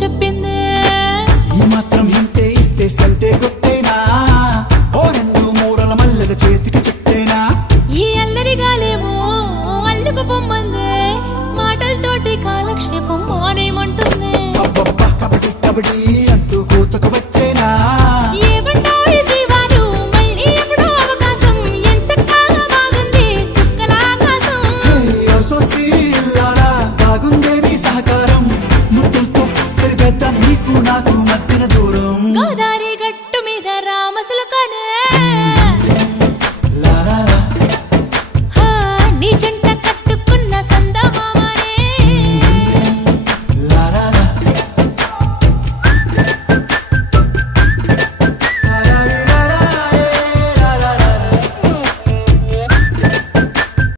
చెప్పింది ఈ మాత్రం ఇంటే ఇస్తే సంటే కొట్టేనా ఓ రెండు మూడల మల్లెల చేతికి చుట్టేనా ఈ అల్లరి గాలేమో అల్లుకు పొమ్మంది మాటలతోటి కాలక్షేపం మానేమంటుంది అబ్బబ్బా కబడ్డీ కబడ్డీ